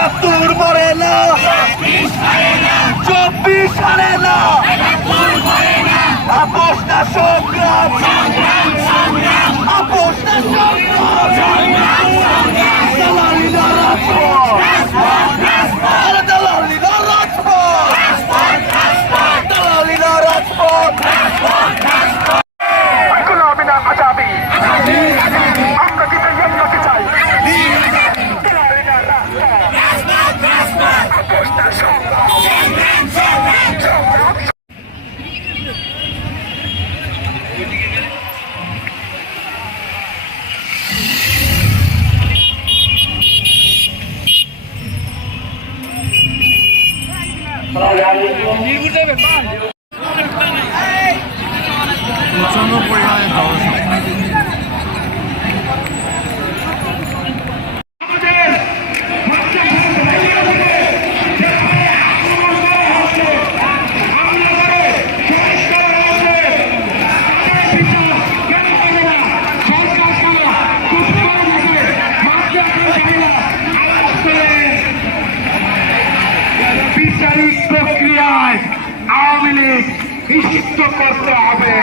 71 পরে না, 24 হারে না, আপোষ না সংগ্রাম, আপোষ না সংগ্রাম, দালালি না রাজপথ, দালালি না রাজপথ, দালালি না রাজপথ। গোলামি না আজাদি, আমরা কি জান্নাতে চাই, দালালি না রাজপথ, আপোষ না সংগ্রাম। প্রচন্ড পরিমাণে বিচারিক প্রক্রিয়ায় আওয়ামী লীগ নিষিদ্ধ করতে হবে।